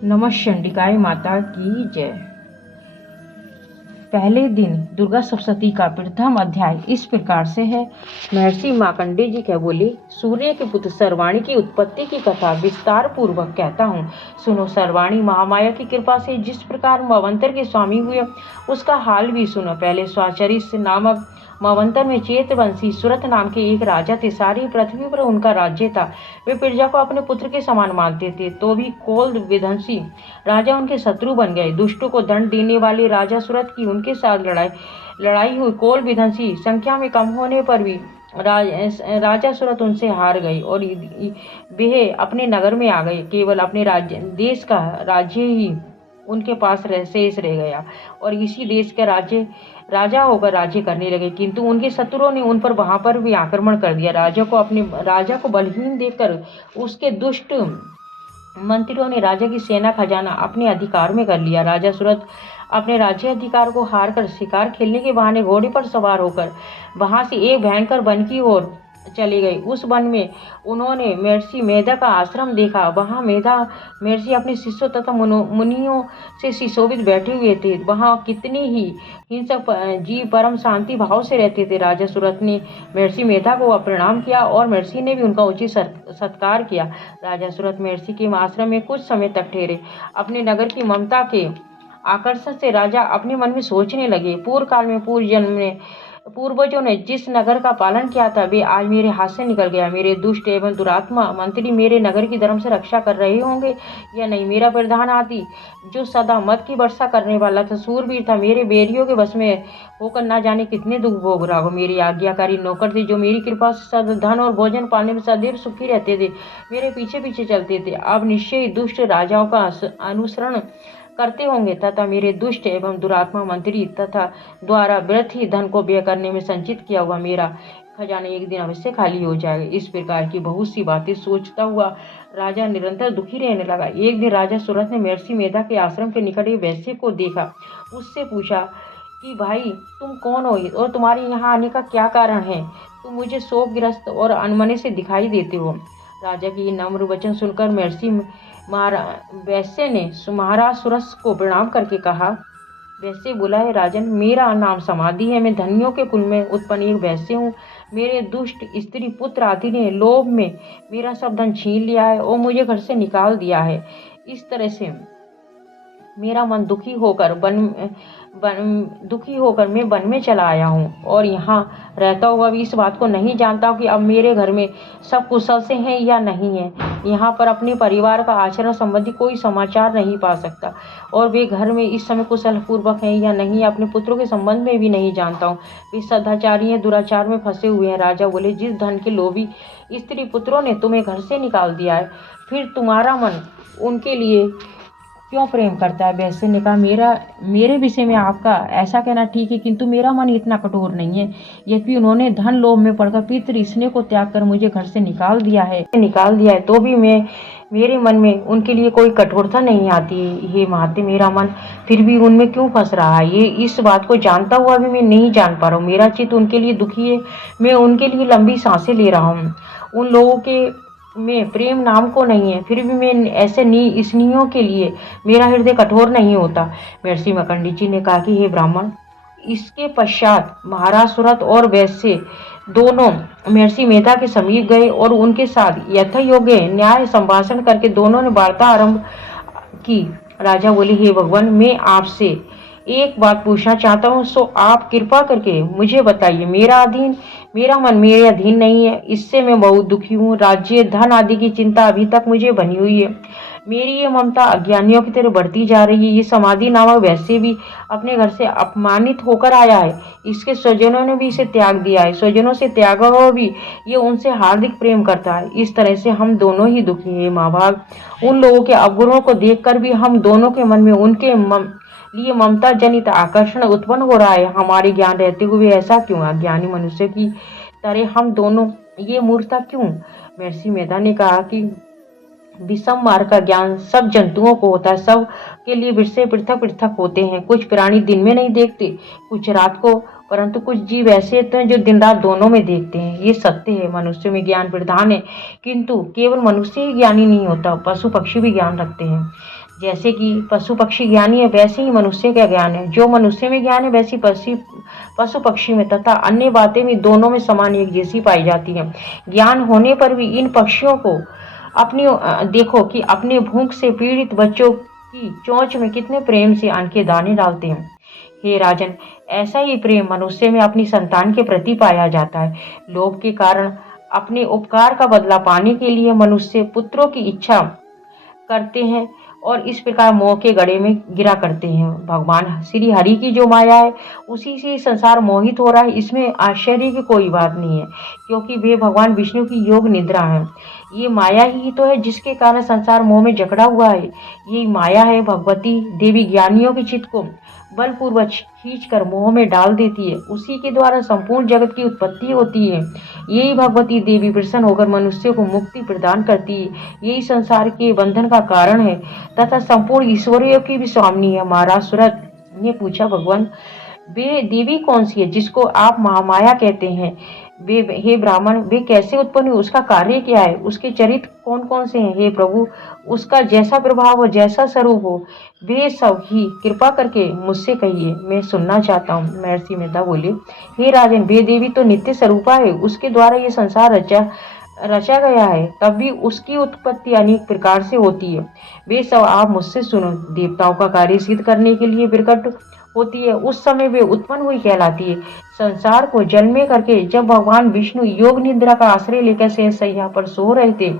नमः चंडिकाय माता की जय। पहले दिन दुर्गा सप्तशती का प्रथम अध्याय इस प्रकार से है। महर्षि मार्कंडेय जी क्या बोले, सूर्य के पुत्र सर्वाणी की उत्पत्ति की कथा विस्तार पूर्वक कहता हूँ, सुनो। सर्वाणी महामाया की कृपा से जिस प्रकार मवंतर के स्वामी हुए उसका हाल भी सुनो। पहले स्वाचरिस नामक मवंतर में चेतवंशी सुरथ नाम के एक राजा थे। सारी पृथ्वी पर उनका राज्य था। वे प्रजा को अपने पुत्र के समान मानते थे, तो भी कोल विध्वंसी राजा उनके शत्रु बन गए। दुष्टों को दंड देने वाले राजा सुरथ की उनके साथ लड़ाई हुई। कोल विध्वंसी संख्या में कम होने पर भी राजा सुरथ उनसे हार गए और वे अपने नगर में आ गए। केवल अपने देश का राज्य ही उनके पास शेष रह गया और इसी देश का राजा होकर राज्य करने लगे। किंतु उनके शत्रुओं ने उन पर वहां पर भी आक्रमण कर दिया। राजा को बलहीन देखकर उसके दुष्ट मंत्रियों ने राजा की सेना खजाना अपने अधिकार में कर लिया। राजा सुरथ अपने राज्य अधिकार को हारकर शिकार खेलने के बहाने घोड़े पर सवार होकर वहां से एक भयंकर वन की ओर चले गए। उस वन में उन्होंने महर्षि मेधा का आश्रम देखा। वहां महर्षि अपने शिष्यों तथा मुनियों से सुशोभित बैठे हुए थे। वहां कितने ही हिंसक जीव परम शांति भाव से रहते थे। राजा सुरथ ने महर्षि मेधा को प्रणाम किया और महर्षि ने भी उनका उचित सत्कार किया। राजा सुरथ महर्षि के आश्रम में कुछ समय तक ठहरे। अपने नगर की ममता के आकर्षण से राजा अपने मन में सोचने लगे, पूर्व काल में पूर्वजों ने जिस नगर का पालन किया था वे आज मेरे हाथ से निकल गया। मेरे दुष्ट एवं दुरात्मा मंत्री मेरे नगर की धर्म से रक्षा कर रहे होंगे या नहीं। मेरा प्रधान आदि जो सदा मद की वर्षा करने वाला था, सूरवीर था, मेरे बैरियों के वश में होकर न जाने कितने दुख भोग रहा हो। मेरे आज्ञाकारी नौकर थे जो मेरी कृपा से सदा धन और भोजन पाने में सदैव सुखी रहते थे, मेरे पीछे पीछे चलते थे। अब निश्चय दुष्ट राजाओं का अनुसरण करते होंगे तथा मेरे दुष्ट एवं दुरात्मा मंत्री तथा द्वारा व्यर्थ ही धन को व्यय करने में संचित किया हुआ मेरा खजाना एक दिन अवश्य खाली हो जाएगा। इस प्रकार की बहुत सी बातें सोचता हुआ राजा निरंतर दुखी रहने लगा। एक दिन राजा सुरथ ने महर्षि मेधा के आश्रम के निकट एक वैश्य को देखा। उससे पूछा कि भाई तुम कौन हो और तुम्हारे यहाँ आने का क्या कारण है? तुम मुझे शोकग्रस्त और अनमने से दिखाई देते हो। राजा की ये नम्र वचन सुनकर वैश्य ने महाराज सुरथ को प्रणाम करके कहा। वैश्य बोला, है राजन, मेरा नाम समाधि है। मैं धनियों के कुल में उत्पन्न एक वैश्य हूँ। मेरे दुष्ट स्त्री पुत्र आदि ने लोभ में मेरा सब धन छीन लिया है और मुझे घर से निकाल दिया है। इस तरह से मेरा मन दुखी होकर मैं वन में चला आया हूँ और यहाँ रहता हुआ भी इस बात को नहीं जानता हूँ कि अब मेरे घर में सब कुशल से हैं या नहीं है। यहाँ पर अपने परिवार का आचरण संबंधी कोई समाचार नहीं पा सकता और वे घर में इस समय कुशल पूर्वक हैं या नहीं, अपने पुत्रों के संबंध में भी नहीं जानता हूँ। वे सदाचारी हैं, दुराचार में फंसे हुए हैं। राजा बोले, जिस धन के लोभी स्त्री पुत्रों ने तुम्हें घर से निकाल दिया है, फिर तुम्हारा मन उनके लिए क्यों प्रेम करता है? वैश्य ने कहा, मेरे विषय में आपका ऐसा कहना ठीक है, किंतु मेरा मन इतना कठोर नहीं है। यद्यपि उन्होंने धन लोभ में पड़कर पितृ स्नेह को त्याग कर मुझे घर से निकाल दिया है तो भी मेरे मन में उनके लिए कोई कठोरता नहीं आती। ये महात्मा, मेरा मन फिर भी उनमें क्यों फंस रहा है? ये इस बात को जानता हुआ भी मैं नहीं जान पा रहा हूँ। मेरा चित्त उनके लिए दुखी है। मैं उनके लिए लंबी सांसें ले रहा हूँ। उन लोगों के में प्रेम नाम को नहीं है, फिर भी मैं ऐसे स्नेहियों के लिए मेरा हृदय कठोर नहीं होता। महर्षि मार्कंडेय जी ने कहा कि हे ब्राह्मण, इसके पश्चात महाराज सुरथ और वैश्य दोनों महर्षि मेधा के समीप गए और उनके साथ यथायोग्य न्याय संभाषण करके दोनों ने वार्ता आरंभ की। राजा बोले, हे भगवान, मैं आपसे एक बात पूछना चाहता हूँ, सो आप कृपा करके मुझे बताइए। मेरा मन मेरे अधीन नहीं है, इससे मैं बहुत दुखी हूँ। राज्य धन आदि की चिंता अभी तक मुझे बनी हुई है। मेरी ये ममता अज्ञानियों की तरह बढ़ती जा रही है। ये समाधि नामक वैसे भी अपने घर से अपमानित होकर आया है। इसके स्वजनों ने भी इसे त्याग दिया है। स्वजनों से त्यागा हुआ भी ये उनसे हार्दिक प्रेम करता है। इस तरह से हम दोनों ही दुखी हैं। माँ बाप, उन लोगों के अवगुणों को देखकर भी हम दोनों के मन में उनके लिए ममता जनित आकर्षण उत्पन्न हो रहा है। हमारे ज्ञान रहते हुए ऐसा क्यों? अज्ञानी मनुष्य की तरह हम दोनों ये मूर्खता क्यों? महर्षि मेधा ने कहा कि विषम मार्ग का ज्ञान सब जंतुओं को होता है। सब के लिए विषय पृथक पृथक होते हैं। कुछ प्राणी दिन में नहीं देखते, कुछ रात को, परंतु कुछ जीव ऐसे हैं जो दिन रात दोनों में देखते हैं। ये सत्य है। मनुष्य में ज्ञान प्रधान है, किंतु केवल मनुष्य ही ज्ञानी नहीं होता, पशु पक्षी भी ज्ञान रखते हैं। जैसे कि पशु पक्षी ज्ञानी है वैसे ही मनुष्य का ज्ञान है, जो मनुष्य में ज्ञान है वैसी पशु पक्षी में तथा अन्य बातें भी दोनों में समान एक जैसी पाई जाती है। ज्ञान होने पर भी इन पक्षियों को देखो कि अपने भूख से पीड़ित बच्चों की चोंच में कितने प्रेम से अन्न के दाने डालते हैं। हे राजन, ऐसा ही प्रेम मनुष्य में अपनी संतान के प्रति पाया जाता है। लोभ के कारण अपने उपकार का बदला पाने के लिए मनुष्य पुत्रों की इच्छा करते हैं और इस प्रकार मोह के गड़े में गिरा करते हैं। भगवान श्री हरि की जो माया है उसी से संसार मोहित हो रहा है, इसमें आश्चर्य की कोई बात नहीं है, क्योंकि वे भगवान विष्णु की योग निद्रा है। ये माया ही तो है जिसके कारण संसार मोह में जकड़ा हुआ है। ये माया है भगवती देवी ज्ञानियों के चित्त को बलपूर्वक खींचकर मोह में डाल देती है, उसी के द्वारा संपूर्ण जगत की उत्पत्ति होती है। यही भगवती देवी प्रसन्न होकर मनुष्य को मुक्ति प्रदान करती है। यही संसार के बंधन का कारण है तथा संपूर्ण ईश्वरियों की भी स्वामिनी है। महाराज सूरत ने पूछा, भगवान वे देवी कौन सी है जिसको आप महामाया कहते हैं? वे हे ब्राह्मण, वे कैसे उत्पन्न हुई, उसका कार्य क्या है, उसके चरित्र कौन कौन से हैं? हे प्रभु, उसका जैसा प्रभाव हो, जैसा स्वरूप हो, वे सब ही कृपा करके मुझसे कहिए, मैं सुनना चाहता हूँ। महर्षि मेधा बोले, हे राजन, वे देवी तो नित्य स्वरूपा है, उसके द्वारा ये संसार रचा गया है, तब भी उसकी उत्पत्ति अनेक प्रकार से होती है। वे सब आप मुझसे सुनो। देवताओं का कार्य सिद्ध करने के लिए प्रकट होती है, उस समय वे उत्पन्न हुई कहलाती है। संसार को जन्मे करके जब भगवान विष्णु योग निद्रा का आश्रय लेकर शैय्या पर सो रहे थे,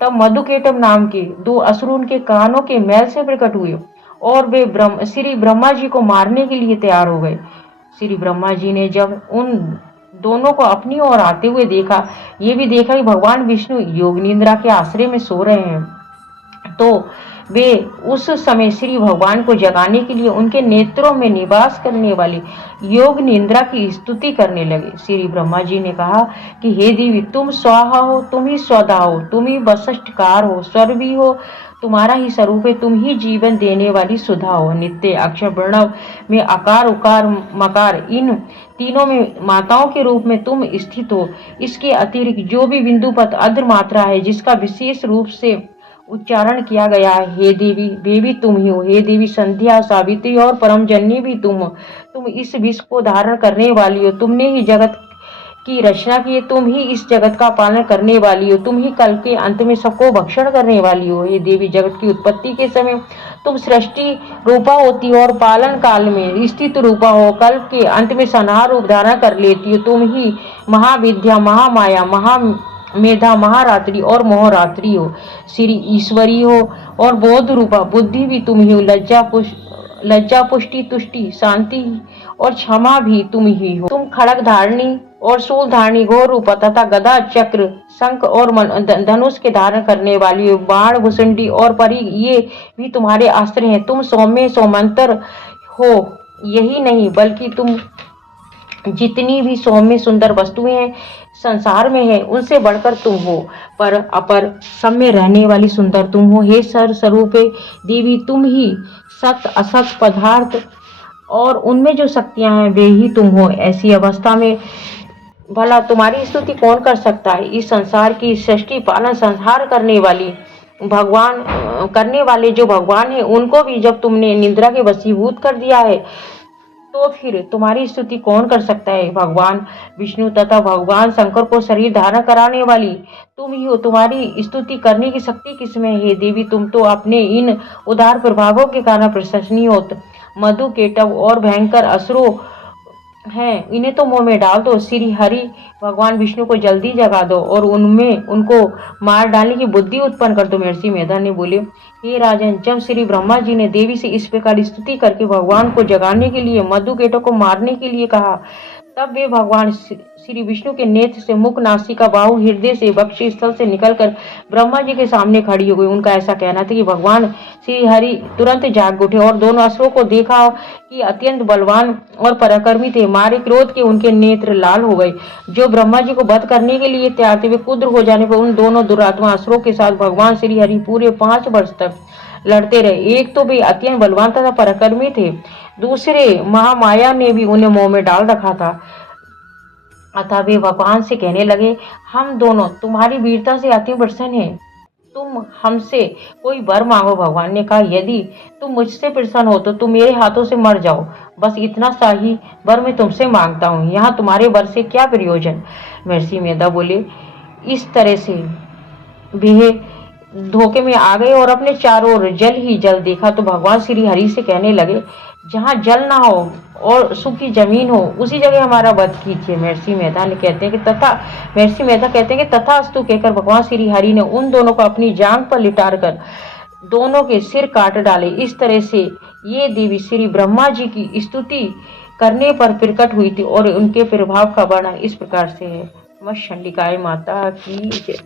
तब मधुकेटव नाम के दो असुर उनके कानों के मैल से प्रकट हुए और वे श्री ब्रह्मा जी को मारने के लिए तैयार हो गए। श्री ब्रह्मा जी ने जब उन दोनों को अपनी ओर आते हुए देखा, ये भी देखा कि भगवान विष्णु योग निद्रा के आश्रय में सो रहे हैं, तो वे उस समय श्री भगवान को जगाने के लिए उनके नेत्रों में निवास करने वाली योग निद्रा की स्तुति करने लगे। श्री ब्रह्मा जी ने कहा कि हे देवी, तुम स्वाहा हो, तुम ही स्वधा हो, तुम ही वशिष्ठकार हो, स्वर भी हो, तुम्हारा ही स्वरूप है, तुम ही जीवन देने वाली सुधा हो। नित्य अक्षर प्रणव में आकार उकार मकार इन तीनों में माताओं के रूप में तुम स्थित हो। इसके अतिरिक्त जो भी बिंदु पद अद्र मात्रा है जिसका विशेष रूप से उच्चारण किया गया है, हे देवी, वे भी तुम ही हो। हे देवी, संध्या, सावित्री और परम जननी भी तुम हो। तुम इस विश्व को धारण करने वाली हो, तुमने ही जगत की रचना की है, तुम ही इस जगत का पालन करने वाली हो, तुम ही कल के अंत में सबको भक्षण करने वाली हो। हे देवी, जगत की उत्पत्ति के समय तुम सृष्टि रूपा होती हो और पालन काल में स्थित रूपा हो, कल के अंत में संहार रूप धारण कर लेती हो। तुम ही महाविद्या, महामाया, मेधा, महारात्रि और मोहरात्रि हो। श्री ईश्वरी हो और बोध रूपा बुद्धि भी तुम ही हो। लज्जा पुष्टि तुष्टि शांति और क्षमा भी तुम ही हो। तुम खड़ग धारणी और शूल धारणी, घोर रूपा तथा गदा, चक्र, शंख और धनुष के धारण करने वाली हो। बाण, भुसुंडी और परी ये भी तुम्हारे अस्त्र हैं। तुम सौम्य सौमंतर हो। यही नहीं बल्कि तुम जितनी भी सौम्य सुंदर वस्तुएं हैं संसार में है उनसे बढ़कर तुम हो। पर अपर सब में रहने वाली सुंदर तुम हो। हे सर स्वरूपे देवी, तुम ही सत असत पदार्थ और उनमें जो शक्तियां हैं वे ही तुम हो। ऐसी अवस्था में भला तुम्हारी स्तुति कौन कर सकता है? इस संसार की सृष्टि पालन संहार करने वाले जो भगवान है उनको भी जब तुमने निद्रा के वशीभूत कर दिया है, तो फिर तुम्हारी स्तुति कौन कर सकता है? भगवान विष्णु तथा भगवान शंकर को शरीर धारण कराने वाली तुम ही हो। तुम्हारी स्तुति करने की शक्ति किसमें है? देवी, तुम तो अपने इन उदार प्रभावों के कारण प्रशंसनीय हो। मधु, केटव और भयंकर असुरों हैं, इन्हें तो मुंह में डाल दो। श्री हरि भगवान विष्णु को जल्दी जगा दो और उनको मार डालने की बुद्धि उत्पन्न कर दो। महर्षि मेधा ने बोले, हे राजन, जब श्री ब्रह्मा जी ने देवी से इस प्रकार स्तुति करके भगवान को जगाने के लिए मधु केटव को मारने के लिए कहा, तब वे भगवान श्री विष्णु के नेत्र से मुख, नासिका, बाहु, हृदय से, वक्ष स्थल से निकलकर ब्रह्मा जी के सामने खड़ी हो गई। उनका ऐसा कहना था कि भगवान श्री हरि तुरंत जाग उठे और दोनों असुरों को देखा कि अत्यंत बलवान और पराक्रमी थे। मारे क्रोध के उनके नेत्र लाल हो गए। जो ब्रह्मा जी को वध करने के लिए तैयार थे, वे कुद्र हो जाने पर उन दोनों दुरात्मा असुरों के साथ भगवान श्री हरि पूरे 5 वर्ष तक लड़ते रहे। एक तो वे अत्यंत बलवान तथा पराक्रमी थे, दूसरे महामाया ने भी उन्हें मोह में डाल रखा था। अतः वे भगवान से कहने लगे, हम दोनों तुम्हारी वीरता से अति प्रसन्न हैं। तुम हमसे कोई वर मांगो। भगवान ने कहा, यदि तुम मुझसे प्रसन्न हो तो तुम मेरे हाथों से मर जाओ, बस इतना सा ही वर मैं तुमसे मांगता हूँ। यहाँ तुम्हारे वर से क्या प्रयोजन। महर्षि मेधा बोले, इस तरह से वे धोखे में आ गए और अपने चारों ओर जल ही जल देखा तो भगवान श्री हरि से कहने लगे, जहाँ जल ना हो और सूखी जमीन हो उसी जगह हमारा वध कीजिए। महर्षि मेधा ने कहते हैं कि तथा महर्षि मेधा कहते हैं कि तथास्तु कहकर भगवान श्री हरि ने उन दोनों को अपनी जांघ पर लिटार कर दोनों के सिर काट डाले। इस तरह से ये देवी श्री ब्रह्मा जी की स्तुति करने पर प्रकट हुई थी और उनके प्रभाव का वर्णन इस प्रकार से है। नमः चंडिकाय माता की जय।